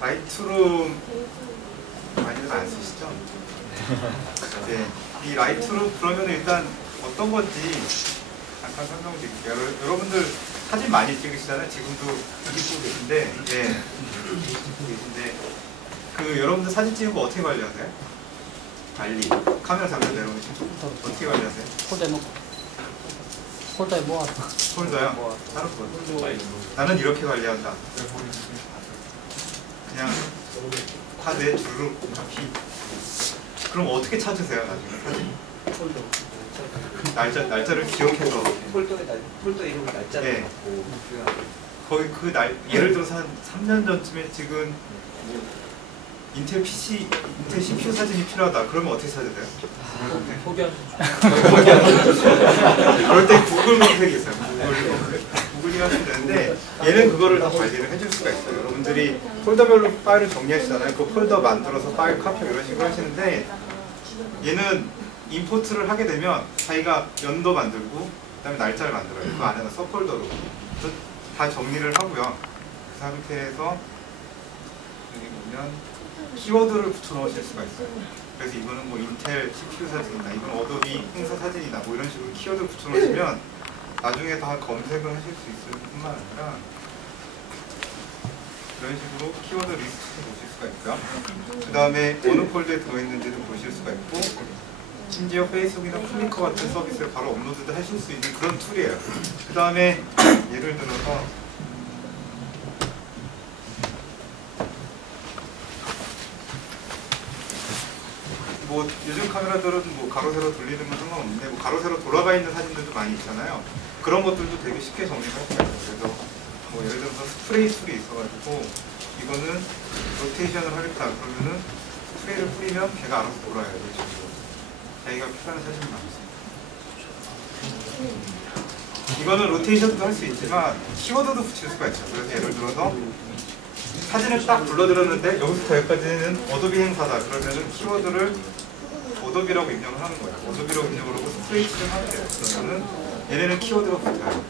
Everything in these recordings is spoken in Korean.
라이트룸 많이들 안 쓰시죠? 네, 이 라이트룸 그러면 일단 어떤 건지 잠깐 설명드릴게요. 여러분들 사진 많이 찍으시잖아요. 지금도 찍고 계신데, 네. 계신데, 여러분들 사진 찍은 거 어떻게 관리하세요? 관리. 카메라 잠깐 내려오시면 어떻게 관리하세요? 폴더에 놓고. 폴더에 모아서. 폴더요? 다른 거. 나는 이렇게 관리한다. 그냥 화대 주르륵 잡히. 그럼 어떻게 찾으세요, 나중에 사진? 날짜를 기억해서. 폴더 이름을 날짜를 네. 갖고. 거의 예를 들어서 한 3년 전쯤에 찍은 인텔 CPU 사진이 필요하다. 그러면 어떻게 찾으세요? 포기하죠. 그럴 때 구글 검색이 있어요. 구글이 하시면 되는데 얘는 그거를 다 관리를 해줄 수가 있어요. 여러분들이 폴더별로 파일을 정리하시잖아요. 그 폴더 만들어서 파일 카피 이런 식으로 하시는데 얘는 임포트를 하게 되면 자기가 연도 만들고 그 다음에 날짜를 만들어요. 그 안에다 서폴더로 다 정리를 하고요. 그 상태에서 여기 보면 키워드를 붙여넣으실 수가 있어요. 그래서 이거는 뭐 인텔 CPU 사진이다, 이건 어도비 행사 사진이다, 뭐 이런 식으로 키워드를 붙여넣으시면 나중에 다 검색을 하실 수 있을 뿐만 아니라 이런 식으로 키워드 리스트도 보실 수가 있고요. 그 다음에 어느 폴더에 들어있는지도 보실 수가 있고, 심지어 페이스북이나 플리커 같은 서비스에 바로 업로드도 하실 수 있는 그런 툴이에요. 그 다음에 예를 들어서 뭐 요즘 카메라들은 뭐 가로 세로 돌리는 건 상관없는데 뭐 가로 세로 돌아가 있는 사진들도 많이 있잖아요. 그런 것들도 되게 쉽게 정리를 할 수가 있어요. 그래서 뭐 예를 들어서 스프레이 툴이 있어가지고 이거는 로테이션을 하겠다 그러면은 스프레이를 뿌리면 걔가 알아서 돌아요. 이런 식으로 자기가 필요한 사진을 만들어요. 이거는 로테이션도 할 수 있지만 키워드도 붙일 수가 있죠. 그래서 예를 들어서 사진을 딱 불러들었는데 여기서부터 여기까지는 어도비 행사다. 그러면은 키워드를 어도비라고 입력을 하는 거예요. 어도비라고 입력을 하고 스프레이트를 하면 돼요. 그러면은 얘네는 키워드가 붙어요.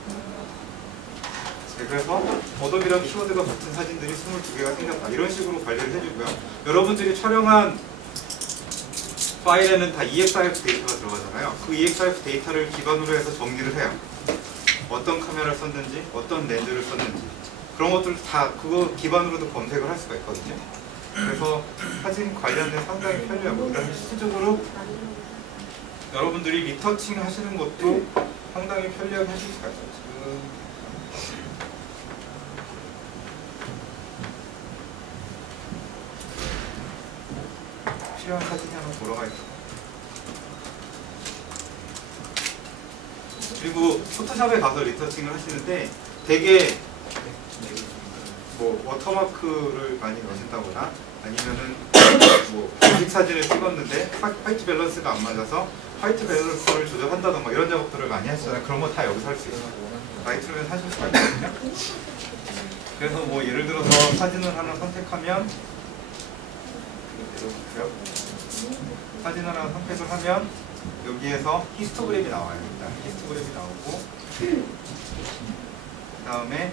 네, 그래서 어도비랑 키워드가 붙은 사진들이 22개가 생겼다. 이런 식으로 관리를 해주고요. 여러분들이 촬영한 파일에는 다 EXIF 데이터가 들어가잖아요. 그 EXIF 데이터를 기반으로 해서 정리를 해요. 어떤 카메라를 썼는지, 어떤 렌즈를 썼는지. 그런 것들 다 그거 기반으로도 검색을 할 수가 있거든요. 그래서 사진 관련된 상당히 편리하고, 그다음에 실질적으로 여러분들이 리터칭 하시는 것도 상당히 편리하게 하실 수가 있어요. 지금 필요한 사진이 하나 돌아가 있어요. 그리고 포토샵에 가서 리터칭을 하시는데 되게 뭐 워터마크를 많이 넣으신다거나 아니면은 뭐 조직 사진을 찍었는데 화이트 밸런스가 안 맞아서 화이트 밸런스를 조절한다던가 이런 작업들을 많이 하시잖아요. 그런 거 다 여기서 할 수 있어요. 라이트룸에서 하실 수가 있거든요. 그래서 뭐 예를 들어서 사진을 하나 선택하면 내려볼게요. 사진 하나 선택을 하면 여기에서 히스토그램이 나와요. 일단 히스토그램이 나오고 그 다음에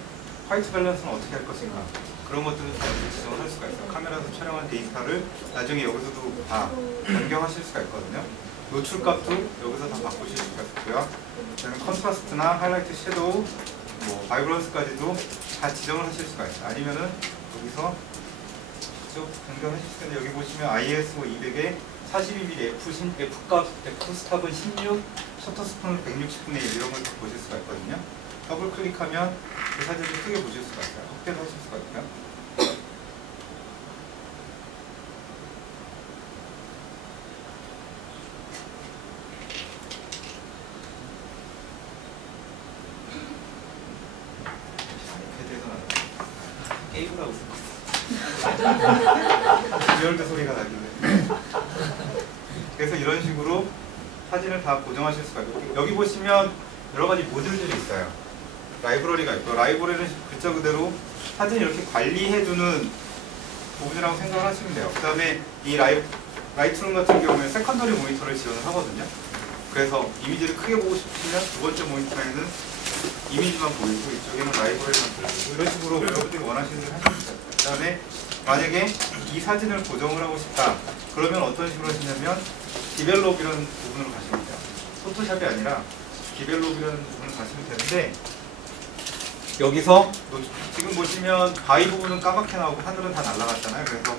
화이트 밸런스는 어떻게 할 것인가 그런 것들을 다 지정을 할 수가 있어요. 카메라에서 촬영한 데이터를 나중에 여기서도 다 변경하실 수가 있거든요. 노출값도 여기서 다 바꾸실 수가 있고요. 그다음에 컨트라스트나 하이라이트, 섀도우, 뭐 바이브런스까지도 다 지정을 하실 수가 있어요. 아니면은 여기서 직접 변경하실 수가 있는데 여기 보시면 ISO 200에 42mm F값, F스탑은 16, 셔터스푼은 160분의 1 이런 걸 보실 수가 있거든요. 더블 클릭하면 그 사진을 크게 보실 수가 있어요. 확대도 하실 수가 있고요. 게임을 하고 있었거든요. 리얼드 소리가 나길래. 그래서 이런 식으로 사진을 다 고정하실 수가 있고, 여기 보시면 여러 가지 모듈들이 있어요. 라이브러리가 있고, 라이브러리는 글자 그대로 사진 이렇게 관리해주는 부분이라고 생각을 하시면 돼요. 그 다음에 이 라이트룸 같은 경우에 세컨더리 모니터를 지원을 하거든요. 그래서 이미지를 크게 보고 싶으면 두 번째 모니터에는 이미지만 보이고 이쪽에는 라이브러리만 보이고 이런 식으로 여러분들이 원하시는 대로 하실 수가 있어요. 다음에 만약에 이 사진을 보정을 하고 싶다. 그러면 어떤 식으로 하시냐면 디벨롭이라는 부분으로 가시면 돼요. 포토샵이 아니라 디벨롭이라는 부분을 가시면 되는데 여기서 지금 보시면 바위 부분은 까맣게 나오고 하늘은 다 날아갔잖아요. 그래서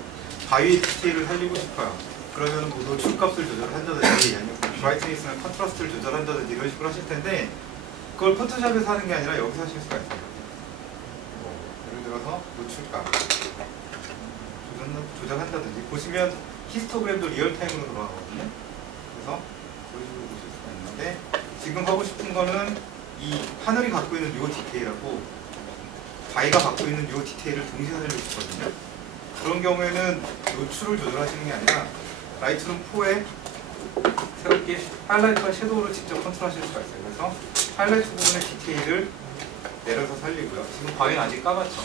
바위의 디테일을 살리고 싶어요. 그러면 뭐 노출값을 조절한다든지 아니면 브라이트니스나 컨트라스트를 조절한다든지 이런 식으로 하실 텐데 그걸 포토샵에서 하는 게 아니라 여기서 하실 수가 있어요. 예를 들어서 노출값 조절한다든지 보시면 히스토그램도 리얼타임으로 돌아가거든요. 그래서 그런 식으로 보실 수가 있는데 지금 하고 싶은 거는 이 하늘이 갖고 있는 요 디테일하고 바위가 갖고 있는 요 디테일을 동시에 살리고 싶거든요. 그런 경우에는 노출을 조절하시는 게 아니라 라이트룸 4에 새롭게 하이라이트와 섀도우를 직접 컨트롤하실 수가 있어요. 그래서 하이라이트 부분의 디테일을 내려서 살리고요. 지금 바위는 아직 까맣죠.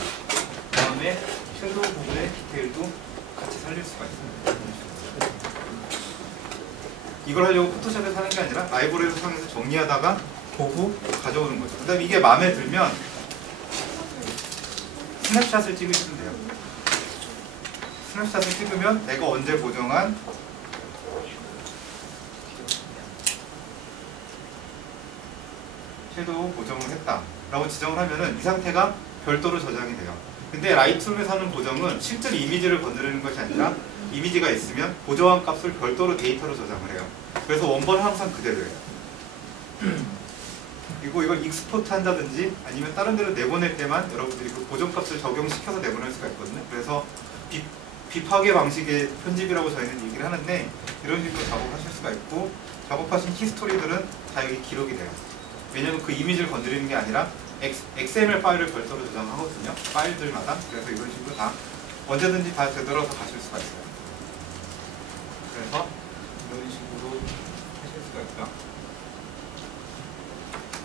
그 다음에 섀도우 부분의 디테일도 같이 살릴 수가 있습니다. 이걸 하려고 포토샵에서 하는 게 아니라 라이브러리를 사용해서 정리하다가 보고 가져오는 거죠. 그 다음에 이게 마음에 들면 스냅샷을 찍으시면 돼요. 스냅샷을 찍으면 내가 언제 보정한 섀도우 보정을 했다 라고 지정을 하면은 이 상태가 별도로 저장이 돼요. 근데 라이트룸에서 하는 보정은 실제로 이미지를 건드리는 것이 아니라 이미지가 있으면 보정한 값을 별도로 데이터로 저장을 해요. 그래서 원본은 항상 그대로예요. 그리고 이걸 익스포트 한다든지 아니면 다른 데로 내보낼 때만 여러분들이 그 보정값을 적용시켜서 내보낼 수가 있거든요. 그래서 비파괴 방식의 편집이라고 저희는 얘기를 하는데 이런 식으로 작업하실 수가 있고 작업하신 히스토리들은 다 여기 기록이 돼요. 왜냐하면 그 이미지를 건드리는 게 아니라 XML 파일을 별도로 저장하거든요. 파일들마다. 그래서 이런 식으로 다 언제든지 다 되돌아서 가실 수가 있어요. 그래서 이런 식으로 하실 수가 있고요.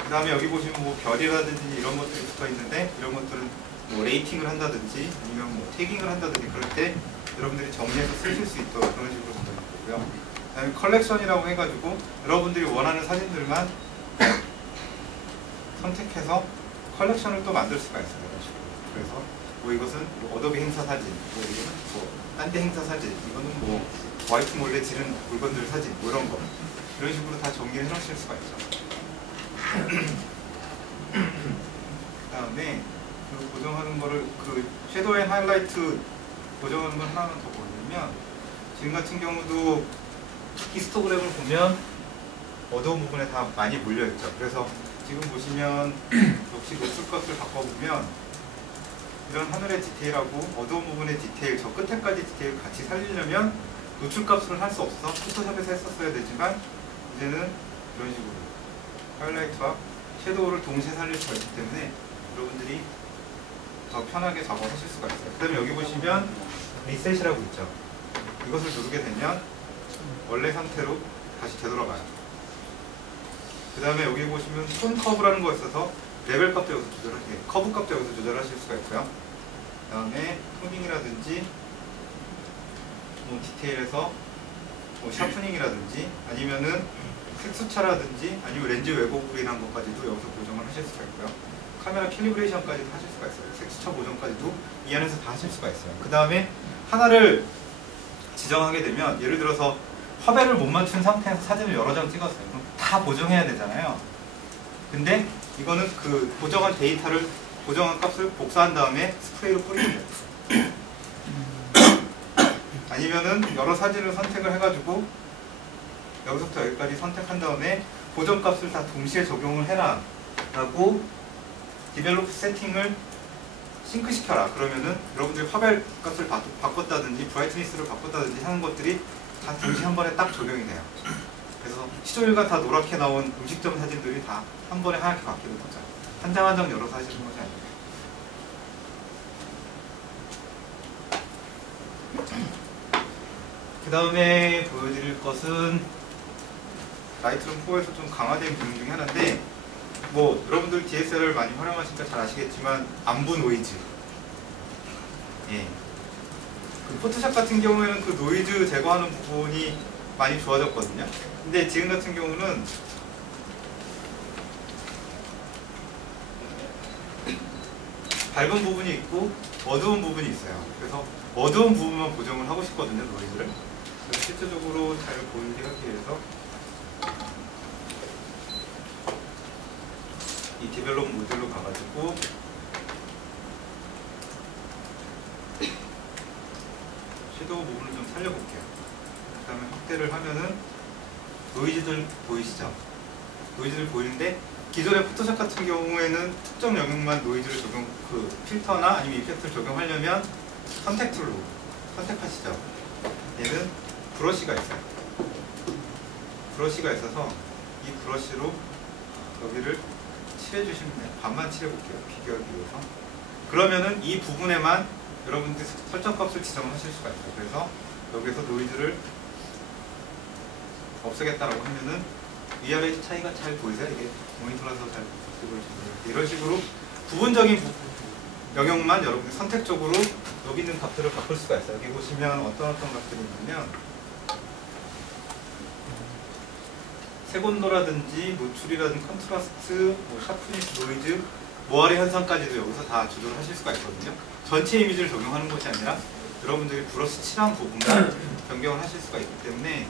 그 다음에 여기 보시면 뭐 별이라든지 이런 것들이 붙어 있는데 이런 것들은 뭐 레이팅을 한다든지 아니면 뭐 태깅을 한다든지 그럴 때 여러분들이 정리해서 쓰실 수 있도록 그런 식으로 만드는 거고요. 그 다음에 컬렉션이라고 해가지고 여러분들이 원하는 사진들만 선택해서 컬렉션을 또 만들 수가 있어요. 이런 식으로. 그래서 뭐 이것은 뭐 어도비 행사 사진, 뭐 이거는 뭐 딴 데 행사 사진, 이거는 뭐 와이프 몰래 지른 물건들 사진, 뭐 이런 거 이런 식으로 다 정리를 해놓으실 수가 있죠. 그 다음에 그 보정하는 거를 그 섀도우 앤 하이라이트 보정하는 걸 하나만 더 보여드리면 지금 같은 경우도 히스토그램을 보면 어두운 부분에 다 많이 몰려있죠. 그래서 지금 보시면 역시 노출값을 바꿔보면 이런 하늘의 디테일하고 어두운 부분의 디테일, 저 끝에까지 디테일을 같이 살리려면 노출값을 할 수 없어서 포토샵에서 했었어야 되지만 이제는 이런 식으로 하이라이트와 섀도우를 동시에 살릴 수가 있기 때문에 여러분들이 더 편하게 작업하실 수가 있어요. 그 다음에 여기 보시면 리셋이라고 있죠. 이것을 누르게 되면 원래 상태로 다시 되돌아가요. 그 다음에 여기 보시면 톤 커브라는 거 있어서 레벨 값도 여기서 조절하시게, 커브 값도 여기서 조절하실 수가 있고요. 그 다음에 토닝이라든지 뭐 디테일에서 뭐 샤프닝이라든지 아니면은 색수차라든지 아니면 렌즈 왜곡이라는 것까지도 여기서 보정을 하실 수가 있고요. 카메라 캘리브레이션까지도 하실 수가 있어요. 색수차 보정까지도 이 안에서 다 하실 수가 있어요. 그 다음에 하나를 지정하게 되면 예를 들어서 화배를 못 맞춘 상태에서 사진을 여러 장 찍었어요. 그럼 다 보정해야 되잖아요. 근데 이거는 그 보정한 데이터를 보정한 값을 복사한 다음에 스프레이로 뿌리면 돼요. 아니면은 여러 사진을 선택을 해가지고 여기서부터 여기까지 선택한 다음에 보정 값을 다 동시에 적용을 해라 라고 디벨롭 세팅을 싱크시켜라. 그러면은 여러분들이 화별 값을 바꿨다든지 브라이트니스를 바꿨다든지 하는 것들이 다 동시에 한 번에 딱 적용이 돼요. 그래서 시조일과 다 노랗게 나온 음식점 사진들이 다 한 번에 하얗게 바뀌는 거죠. 한 장 한 장 열어서 하시는 것이 아니에요. 그 다음에 보여드릴 것은 라이트룸 4에서 좀 강화된 기능 중에 하나인데 뭐 여러분들 DSLR을 많이 활용하시니까 잘 아시겠지만 안부 노이즈, 예. 그 포토샵 같은 경우에는 그 노이즈 제거하는 부분이 많이 좋아졌거든요. 근데 지금 같은 경우는 밝은 부분이 있고 어두운 부분이 있어요. 그래서 어두운 부분만 보정을 하고 싶거든요, 노이즈를. 그래서 실제적으로 잘 보이게 하기 위해서 이 디벨롭 모듈로 가가지고 섀도우 부분을 좀 살려볼게요. 그 다음에 확대를 하면은 노이즈들 보이시죠? 노이즈들 보이는데 기존의 포토샵 같은 경우에는 특정 영역만 노이즈를 필터나 아니면 이펙트를 적용하려면 선택 툴로 선택하시죠. 얘는 브러쉬가 있어요. 브러쉬가 있어서 이 브러쉬로 여기를 칠해주시면 돼요. 반만 칠해볼게요. 비교하기 위해서. 그러면은 이 부분에만 여러분들이 설정값을 지정하실 수가 있어요. 그래서 여기서 노이즈를 없애겠다라고 하면은 위아래 차이가 잘 보이세요? 이게 모니터라서 잘 보이시죠? 이런 식으로 부분적인 영역만 여러분이 선택적으로 여기 있는 값들을 바꿀 수가 있어요. 여기 보시면 어떤 값들이 있냐면 색온도라든지 노출이라든지 컨트라스트, 뭐 샤프니스, 노이즈, 모아리 현상까지도 여기서 다 조절을 하실 수가 있거든요. 전체 이미지를 적용하는 것이 아니라 여러분들이 브러쉬 칠한 부분만 변경을 하실 수가 있기 때문에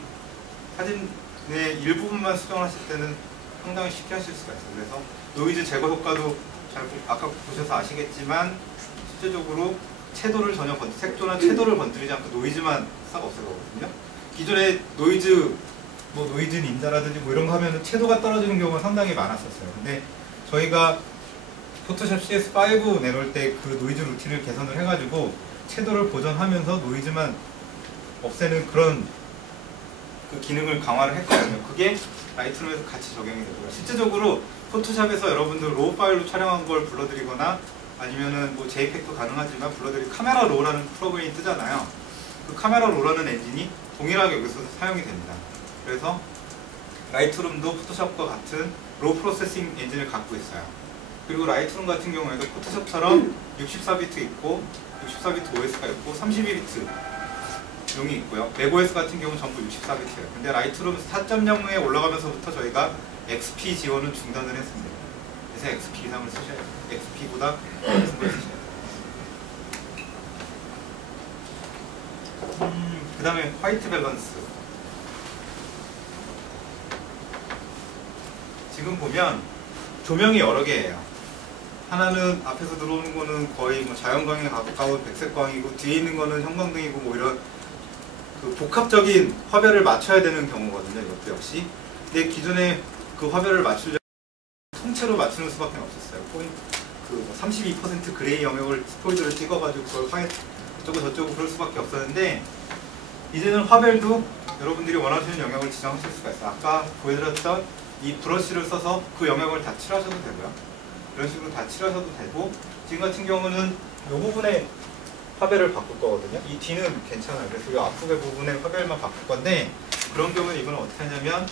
사진의 일부분만 수정을 하실 때는 상당히 쉽게 하실 수가 있어요. 그래서 노이즈 제거 효과도 아까 보셔서 아시겠지만 실제적으로 채도를 전혀 색조나 채도를 건드리지 않고 노이즈만 싹 없애거든요. 기존에 노이즈 노이즈 닌자라든지 뭐 이런 거 하면은 채도가 떨어지는 경우가 상당히 많았었어요. 근데 저희가 포토샵 CS5 내놓을 때 그 노이즈 루틴을 개선을 해가지고 채도를 보존하면서 노이즈만 없애는 그런 그 기능을 강화를 했거든요. 그게 라이트룸에서 같이 적용이 되고요. 실제적으로 포토샵에서 여러분들 로우 파일로 촬영한 걸 불러드리거나 아니면은 뭐 JPEG도 가능하지만 불러드릴 카메라 로라는 프로그램이 뜨잖아요. 그 카메라 로라는 엔진이 동일하게 여기서 사용이 됩니다. 그래서 라이트룸도 포토샵과 같은 로우 프로세싱 엔진을 갖고 있어요. 그리고 라이트룸 같은 경우에도 포토샵처럼 64비트 있고 64비트 OS가 있고 32비트 용이 있고요. 맥OS 같은 경우는 전부 64비트예요. 근데 라이트룸 4.0에 올라가면서부터 저희가 XP 지원은 중단을 했습니다. 그래서 XP 이상을 쓰셔야 돼요. XP보다 높은 걸 쓰셔야 돼요. 그 다음에 화이트 밸런스. 지금 보면 조명이 여러 개예요. 하나는 앞에서 들어오는 거는 거의 뭐 자연광에 가까운 백색광이고 뒤에 있는 거는 형광등이고 뭐 이런 그 복합적인 화별을 맞춰야 되는 경우거든요. 이것도 역시. 근데 기존에 그 화별을 맞추려면 통째로 맞추는 수밖에 없었어요. 그 32% 그레이 영역을 스포이드를 찍어가지고 그걸 화이트 저쪽고 저쪽고 그럴 수밖에 없었는데 이제는 화별도 여러분들이 원하시는 영역을 지정하실 수가 있어요. 아까 보여드렸던 이 브러쉬를 써서 그 영역을 다 칠하셔도 되고요. 이런 식으로 다 칠하셔도 되고 지금 같은 경우는 이 부분에 화별을 바꿀 거거든요. 이 뒤는 괜찮아요. 그래서 이 앞부분 부분에 화별만 바꿀 건데 그런 경우는 이거는 어떻게 하냐면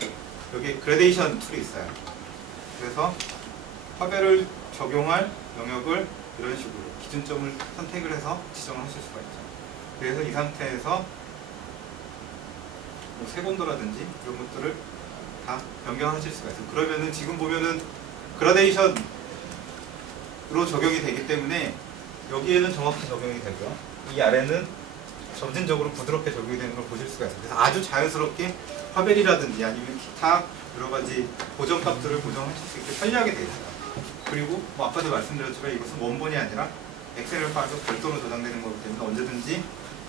여기 그래데이션 툴이 있어요. 그래서 화별을 적용할 영역을 이런 식으로 기준점을 선택을 해서 지정을 하실 수가 있죠. 그래서 이 상태에서 뭐 색온도라든지 이런 것들을 다 변경하실 수가 있어요. 그러면은 지금 보면은 그라데이션으로 적용이 되기 때문에 여기에는 정확히 적용이 되고요. 이 아래는 점진적으로 부드럽게 적용이 되는 걸 보실 수가 있어요. 그래서 아주 자연스럽게 화별이라든지 아니면 기타 여러 가지 보정값들을 보정하실 수 있게 편리하게 되어 있어요. 그리고 뭐 아까도 말씀드렸지만 이것은 원본이 아니라 엑셀 파일로 별도로 저장되는 거기 때문에 언제든지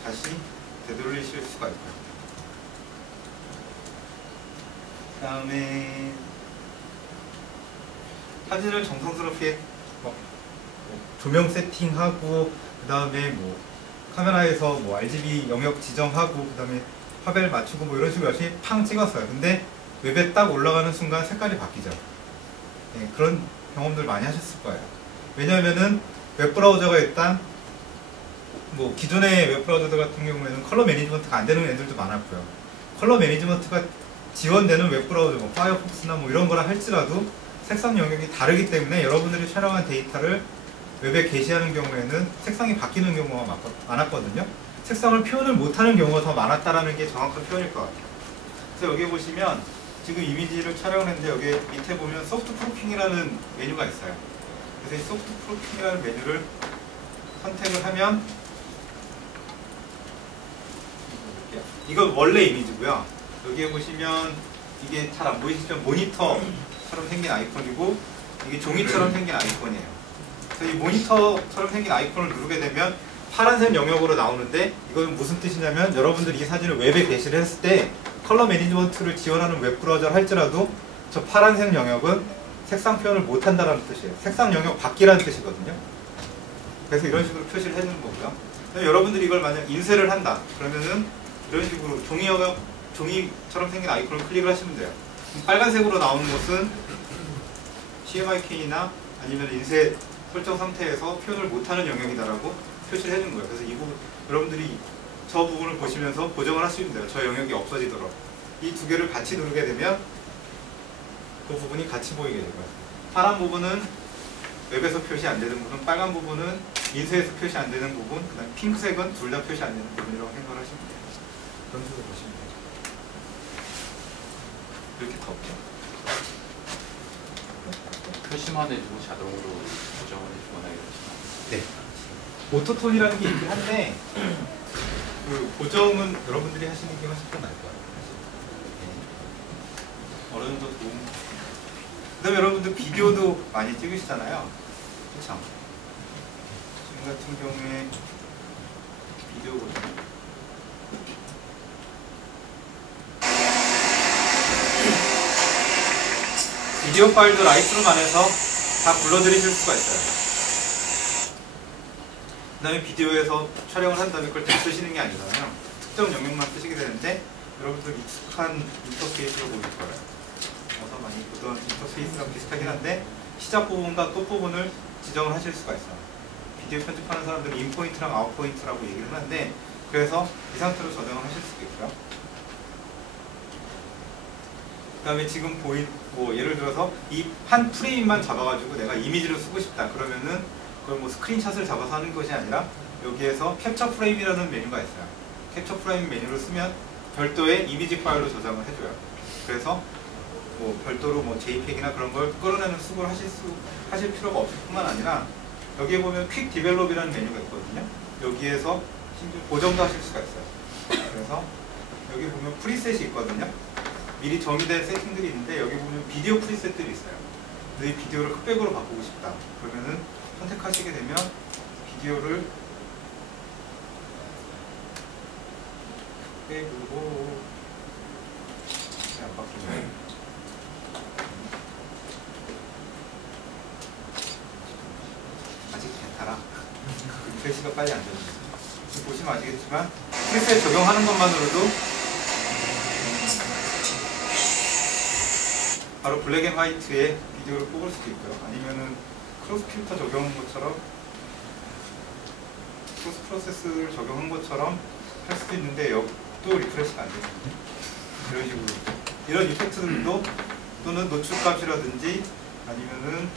다시 되돌리실 수가 있고요. 그 다음에 사진을 정성스럽게 조명 세팅하고 그 다음에 뭐 카메라에서 뭐 RGB 영역 지정하고 그 다음에 화별 맞추고 뭐 이런 식으로 열심히 팡 찍었어요. 근데 웹에 딱 올라가는 순간 색깔이 바뀌죠. 네, 그런 경험들 많이 하셨을 거예요. 왜냐하면은 웹브라우저가 일단 뭐 기존의 웹브라우저들 같은 경우에는 컬러 매니지먼트가 안 되는 애들도 많았고요. 컬러 매니지먼트가 지원되는 웹브라우저, 뭐 파이어폭스나 뭐 이런 거라 할지라도 색상 영역이 다르기 때문에 여러분들이 촬영한 데이터를 웹에 게시하는 경우에는 색상이 바뀌는 경우가 많았거든요. 색상을 표현을 못하는 경우가 더 많았다라는 게 정확한 표현일 것 같아요. 그래서 여기 보시면 지금 이미지를 촬영을 했는데 여기 밑에 보면 소프트 프로핑이라는 메뉴가 있어요. 그래서 이 소프트 프로핑이라는 메뉴를 선택을 하면 이건 원래 이미지고요. 여기에 보시면 이게 잘 안 보이시죠? 모니터처럼 생긴 아이콘이고 이게 종이처럼 생긴 아이콘이에요. 그래서 이 모니터처럼 생긴 아이콘을 누르게 되면 파란색 영역으로 나오는데 이건 무슨 뜻이냐면 여러분들이 이 사진을 웹에 게시를 했을 때 컬러 매니지먼트를 지원하는 웹브라우저를 할지라도 저 파란색 영역은 색상 표현을 못한다는 뜻이에요. 색상 영역 밖이라는 뜻이거든요. 그래서 이런 식으로 표시를 해주는 거고요. 여러분들이 이걸 만약 인쇄를 한다 그러면은 이런 식으로 종이처럼 생긴 아이콘을 클릭을 하시면 돼요. 빨간색으로 나오는 것은 CMYK나 아니면 인쇄 설정 상태에서 표현을 못하는 영역이다라고 표시를 해준 거예요. 그래서 이 부분 여러분들이 저 부분을 보시면서 보정을 하시면 돼요. 저 영역이 없어지도록. 이 두 개를 같이 누르게 되면 그 부분이 같이 보이게 되고요. 파란 부분은 웹에서 표시 안 되는 부분, 빨간 부분은 인쇄에서 표시 안 되는 부분, 그 다음에 핑크색은 둘 다 표시 안 되는 부분이라고 생각을 하시면 돼요. 그런 식으로 보시면 돼요. 이렇게 덥죠? 표시만 해주고 자동으로 조정을 해주거나 이러지만 네. 오토톤이라는 게 있긴 한데 그 고정은 여러분들이 하시는 게 훨씬 더 나을 것 같아요. 어느 정도 도움. 그다음에 여러분들 비디오도 많이 찍으시잖아요. 그렇죠? 지금 같은 경우에 비디오 고정. 비디오 파일도 라이트룸 안에서 다 불러들이실 수가 있어요. 그 다음에 비디오에서 촬영을 한 다음에 그걸 다 쓰시는 게 아니잖아요. 특정 영역만 쓰시게 되는데 여러분들 익숙한 인터페이스로 보일 거예요. 어서 많이 보던 인터페이스랑 비슷하긴 한데 시작 부분과 끝 부분을 지정을 하실 수가 있어요. 비디오 편집하는 사람들은 인포인트랑 아웃포인트라고 얘기를 하는데 그래서 이 상태로 저장을 하실 수도 있고요. 그 다음에 지금 보인 예를 들어서 이 한 프레임만 잡아가지고 내가 이미지를 쓰고 싶다 그러면은 그걸 뭐 스크린샷을 잡아서 하는 것이 아니라 여기에서 캡처 프레임이라는 메뉴가 있어요. 캡처 프레임 메뉴를 쓰면 별도의 이미지 파일로 저장을 해줘요. 그래서 뭐 별도로 뭐 JPEG이나 그런 걸 끌어내는 수고를 하실 필요가 없을 뿐만 아니라 여기에 보면 퀵 디벨롭이라는 메뉴가 있거든요. 여기에서 심지어 보정도 하실 수가 있어요. 그래서 여기 보면 프리셋이 있거든요. 미리 정의된 세팅들이 있는데 여기 보면 비디오 프리셋들이 있어요. 근데 이 비디오를 흑백으로 바꾸고 싶다. 그러면은 선택하시게 되면 비디오를 흑백으로 안 바뀌네요. 아직 괜찮아. 리프레시가 빨리 안 되는 거죠. 보시면 아시겠지만 프리셋 적용하는 것만으로도 바로 블랙 앤 화이트의 비디오를 뽑을 수도 있고요. 아니면은 크로스 필터 적용한 것처럼 크로스 프로세스를 적용한 것처럼 할 수도 있는데 또 리프레시가 안 됩니다. 이런 식으로 이런 이펙트들도 또는 노출값이라든지 아니면은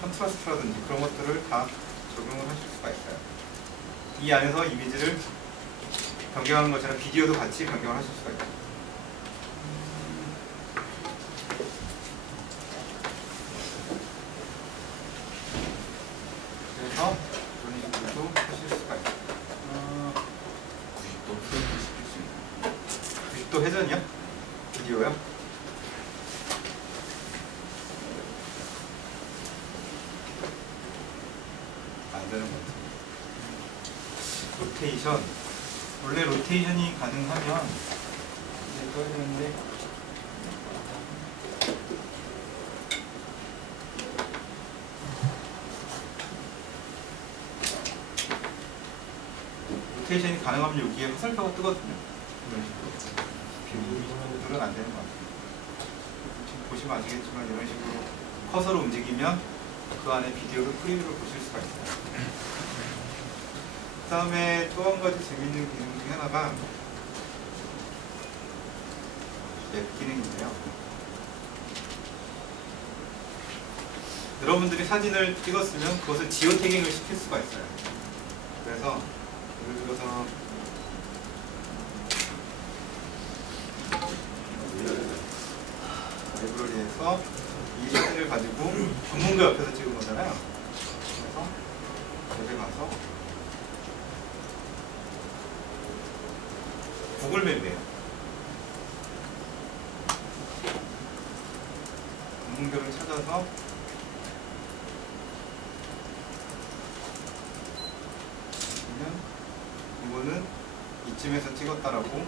컨트라스트라든지 그런 것들을 다 적용을 하실 수가 있어요. 이 안에서 이미지를 변경하는 것처럼 비디오도 같이 변경을 하실 수가 있어요. 그래서 이런 식으로도 하실 수가 있어요. 90도 표현시킬 수 있는 90도 회전이요? 비디오요? 안 되는 것 같아요. 로테이션. 원래 로테이션이 가능하면 이제 떠야 되는데 로테이션이 가능하면 여기에 화살표가 뜨거든요. 이런 식으로. 비디오들은 안 되는 것 같아요. 지금 보시면 아시겠지만 이런 식으로 커서로 움직이면 그 안에 비디오를 프리뷰를 보실 수가 있어요. 그 다음에 또 한 가지 재밌는 기능 중에 하나가 맵 기능인데요. 여러분들이 사진을 찍었으면 그것을 지오 태깅을 시킬 수가 있어요. 그래서 예를 들어서 라이브러리에서 이 이 사진을 가지고 전문가 옆에서 찍은 거잖아요. 그래서 여기 가서 구글 맵이에요. 전문가를 찾아서 이거는 이쯤에서 찍었다라고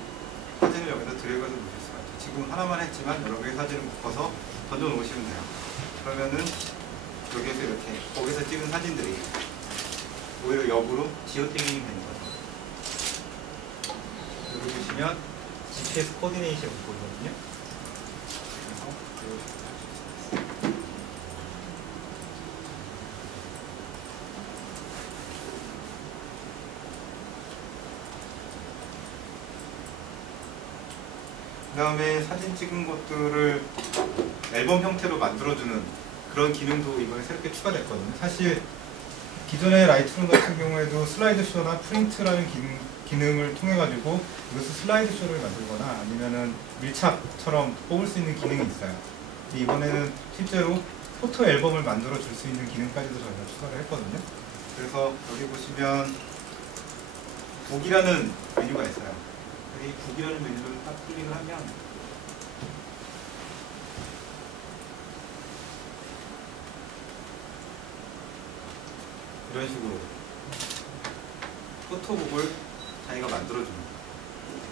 사진을 여기다 드래그해서 놓으실 수가 있죠. 지금 하나만 했지만 여러 개의 사진을 묶어서 던져 놓으시면 돼요. 그러면은 여기에서 이렇게 거기서 찍은 사진들이 오히려 역으로 지오태깅이 되는 거죠. 여기 보시면 GPS 코디네이션이 보이거든요. 그래서 그 다음에 사진 찍은 것들을 앨범 형태로 만들어주는 그런 기능도 이번에 새롭게 추가됐거든요. 사실 기존의 라이트룸 같은 경우에도 슬라이드 쇼나 프린트라는 기능을 통해 가지고 이것을 슬라이드 쇼를 만들거나 아니면은 밀착처럼 뽑을 수 있는 기능이 있어요. 근데 이번에는 실제로 포토 앨범을 만들어 줄 수 있는 기능까지도 저희가 추가를 했거든요. 그래서 여기 보시면 북이라는 메뉴가 있어요. 이 북이라는 메뉴를 딱 클릭을 하면 이런 식으로 포토북을 자기가 만들어줍니다.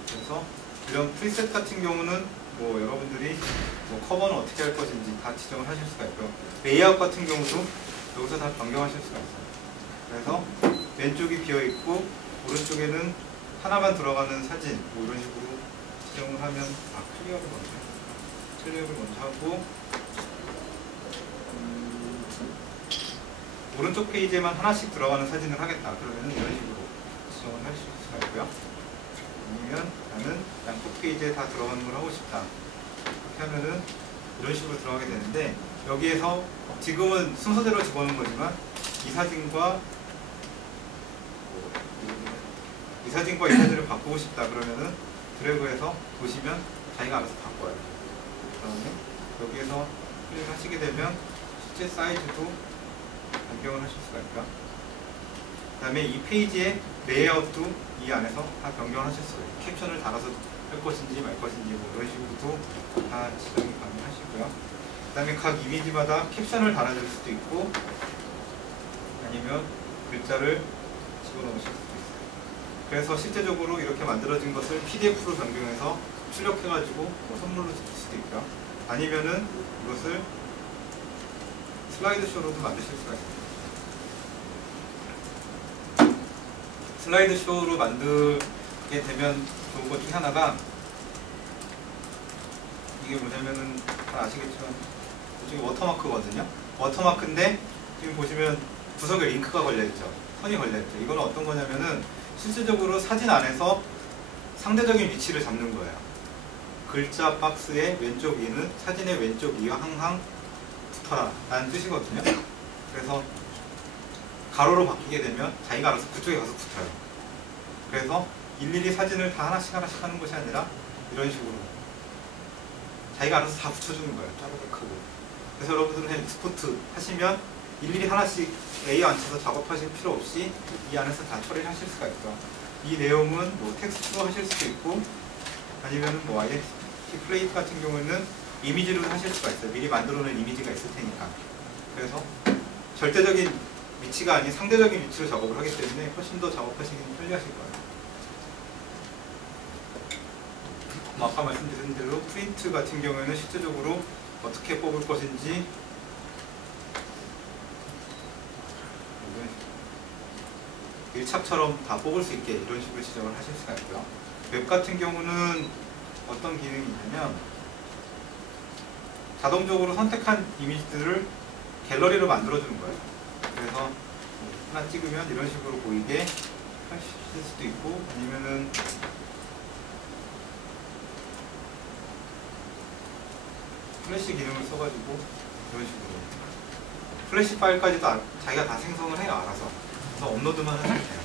그래서 이런 프리셋 같은 경우는 뭐 여러분들이 뭐 커버는 어떻게 할 것인지 다 지정을 하실 수가 있고요. 레이아웃 같은 경우도 여기서 다 변경하실 수가 있어요. 그래서 왼쪽이 비어있고 오른쪽에는 하나만 들어가는 사진 뭐 이런 식으로 지정을 하면 클리어를 먼저 하고 오른쪽 페이지에만 하나씩 들어가는 사진을 하겠다. 그러면 이런 식으로 지정을 하실 수가 있고요. 아니면 나는 양쪽 페이지에 다 들어가는 걸 하고 싶다. 이렇게 하면은 이런 식으로 들어가게 되는데 여기에서 지금은 순서대로 집어넣은 거지만 이 사진과 이 사진을 바꾸고 싶다 그러면은 드래그해서 보시면 자기가 알아서 바꿔요. 그다음에 여기에서 클릭을 하시게 되면 실제 사이즈도 변경을 하실 수가 있고요. 그 다음에 이 페이지의 레이아웃도 이 안에서 다 변경을 하실 수가 있어요. 캡션을 달아서 할 것인지 말 것인지 뭐 이런 식으로도 다 지정이 가능하시고요. 그 다음에 각 이미지마다 캡션을 달아줄 수도 있고 아니면 글자를 집어넣으실 수도 있어요. 그래서 실제적으로 이렇게 만들어진 것을 PDF로 변경해서 출력해가지고 뭐 선물로 줄 수도 있고요. 아니면은 이것을 슬라이드 쇼로도 만드실 수가 있습니다. 슬라이드 쇼로 만들게 되면 좋은 것 중에 하나가 이게 뭐냐면은 다 아시겠지만 이쪽에 워터마크거든요. 워터마크인데 지금 보시면 구석에 링크가 걸려있죠. 선이 걸려있죠. 이거는 어떤 거냐면은 실질적으로 사진 안에서 상대적인 위치를 잡는 거예요. 글자 박스의 왼쪽 위는 사진의 왼쪽 위와 항상 붙어라 라는 뜻이거든요. 그래서 가로로 바뀌게 되면 자기가 알아서 그쪽에 가서 붙어요. 그래서 일일이 사진을 다 하나씩 하는 것이 아니라 이런 식으로 자기가 알아서 다 붙여주는 거예요. 작업이 크고. 그래서 여러분들은 그냥 익스포트 하시면 일일이 하나씩 레이어 앉혀서 작업하실 필요 없이 이 안에서 다 처리를 하실 수가 있고요. 이 내용은 뭐 텍스트로 하실 수도 있고 아니면 뭐 아이덴티티 플레이트 같은 경우는 이미지로 하실 수가 있어요. 미리 만들어 놓은 이미지가 있을 테니까. 그래서 절대적인 위치가 아닌 상대적인 위치로 작업을 하기 때문에 훨씬 더 작업하시기는 편리하실 거예요. 아까 말씀드린 대로 프린트 같은 경우에는 실제적으로 어떻게 뽑을 것인지 밀착처럼 다 뽑을 수 있게 이런 식으로 지정을 하실 수가 있고요. 웹 같은 경우는 어떤 기능이 있냐면 자동적으로 선택한 이미지들을 갤러리로 만들어주는 거예요. 그래서 하나 찍으면 이런 식으로 보이게 하실 수도 있고 아니면은 플래시 기능을 써가지고 이런 식으로 플래시 파일까지도 자기가 다 생성을 해요. 알아서. 그래서 업로드만 하시면 돼요.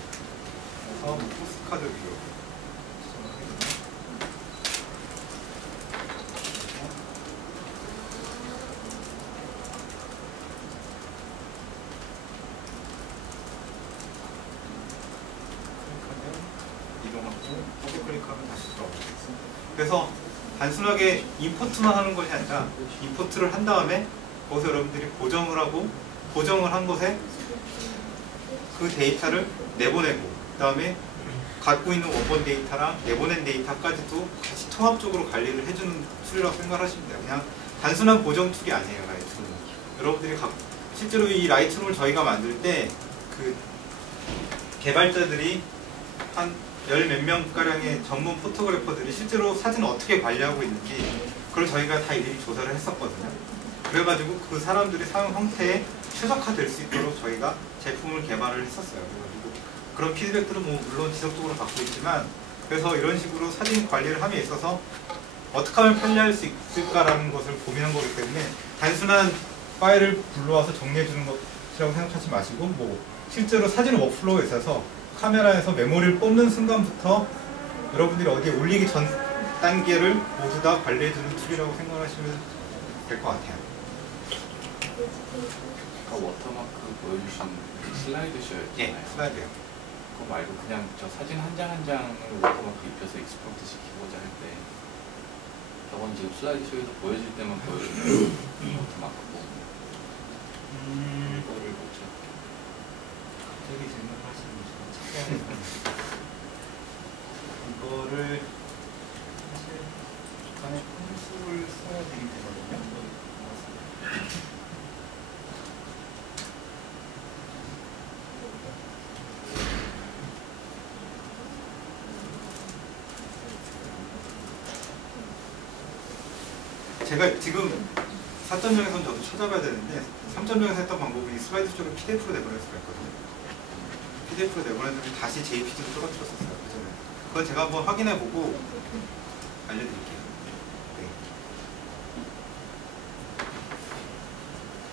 그래서 뭐 포스트카드 뷰 이동하고 더블 클릭하면 다시 들어오고. 그래서 단순하게 임포트만 하는 것이 아니라 임포트를 한 다음에 거기서 여러분들이 보정을 하고 보정을 한 곳에 그 데이터를 내보내고 그 다음에 갖고 있는 원본 데이터랑 내보낸 데이터까지도 같이 통합적으로 관리를 해주는 툴이라고 생각하시면 돼요. 그냥 단순한 보정 툴이 아니에요. 라이트룸은. 여러분들이 실제로 이 라이트룸을 저희가 만들 때 그 개발자들이 한 열 몇 명가량의 전문 포토그래퍼들이 실제로 사진을 어떻게 관리하고 있는지 그걸 저희가 다 일일이 조사를 했었거든요. 그래가지고 그 사람들이 사용 형태에 최적화될 수 있도록 저희가 제품을 개발을 했었어요. 그래가지고 그런 피드백들은 뭐 물론 지속적으로 받고 있지만 그래서 이런 식으로 사진 관리를 함에 있어서 어떻게 하면 편리할 수 있을까라는 것을 고민한 거기 때문에 단순한 파일을 불러와서 정리해주는 것이라고 생각하지 마시고 뭐 실제로 사진 워크플로우에 있어서 카메라에서 메모리를 뽑는 순간부터 여러분들이 어디에 올리기 전 단계를 모두 다 관리해주는 툴이라고 생각하시면 될 것 같아요. 아까 워터마크 보여주신 슬라이드 쇼였잖아요. 예, 슬라이드요. 그거 말고 그냥 저 사진 한 장 한 장을 워터마크 입혀서 익스포트 시키고자 할 때 저건 지금 슬라이드 쇼에서 보여질 때만 보여주는 워터마크고 이거를 못 찾게. 갑자기 질문을 하시는 거죠. 이거를 사실 간에 콘솔을 써야 되기 때문에 제가 지금 4.0에서는 저도 찾아봐야 되는데 3.0에서 했던 방법이 슬라이드 쇼를 PDF로 내보낼 수가 있거든요. PDF로 내보낸 다음에 다시 JPG로 떨어뜨렸었어요. 그건 제가 한번 확인해보고 알려드릴게요. 네.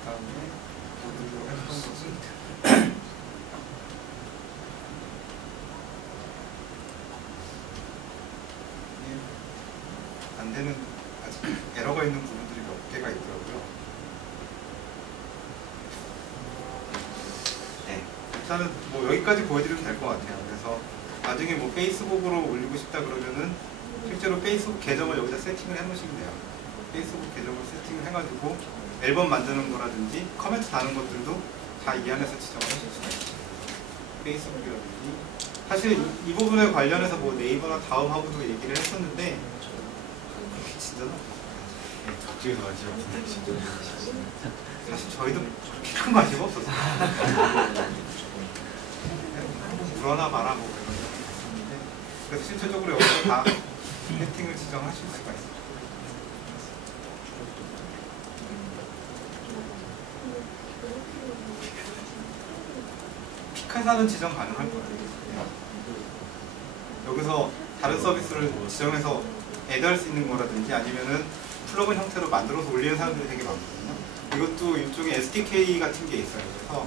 다음에 모두로 했던 것은 안 되는 아직 에러가 있는 부분들이 몇 개가 있더라고요. 네, 일단은 뭐 여기까지 보여드리면 될 것 같아요. 그래서 나중에 뭐 페이스북으로 올리고 싶다 그러면은 실제로 페이스북 계정을 여기다 세팅을 해놓으시면 돼요. 페이스북 계정을 세팅을 해가지고 앨범 만드는 거라든지 커멘트 다는 것들도 다 이 안에서 지정을 하실 수가 있어요. 페이스북이라든지 사실 이 부분에 관련해서 뭐 네이버나 다음하고도 얘기를 했었는데 진짜 뒤에서 만지면 사실 저희도 그렇게 큰 관심 없었어요. 물어나 마라 뭐 그런 거 있었는데 그래서 실질적으로 여기서 다 세팅을 지정하실 수가 있어요. 피카사는 지정 가능할 거예요. 여기서 다른 서비스를 지정해서 애드할 수 있는 거라든지 아니면은 플러그인 형태로 만들어서 올리는 사람들이 되게 많거든요. 이것도 일종의 SDK 같은 게 있어요. 그래서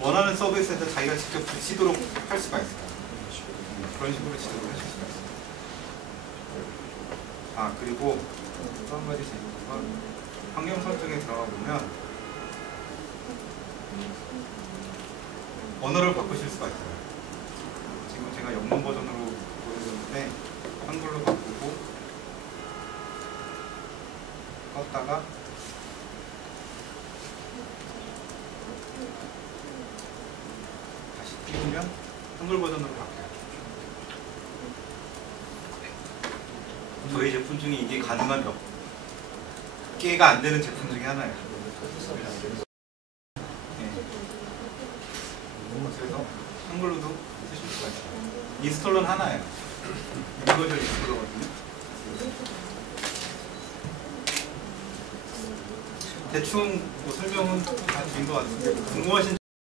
원하는 서비스에서 자기가 직접 붙이도록 할 수가 있어요. 그런 식으로 지정을 하실 수가 있어요. 아, 그리고 또 한 가지 재밌는 건 환경 설정에 들어가 보면 언어를 바꾸실 수가 있어요. 지금 제가 영문 버전으로 보여줬는데 한글로 바꾸고 껐다가 다시 띄우면 한글 버전으로 바뀌어요. 저희 제품 중에 이게 가능한 몇 개가 안 되는 제품 중에 하나예요. 네. 그래서 한글로도 쓰실 수가 있어요. 인스톨러는 하나예요. 이거를 인스톨러거든요. 대충 뭐 설명은 다 드린 것 같은데 궁금하신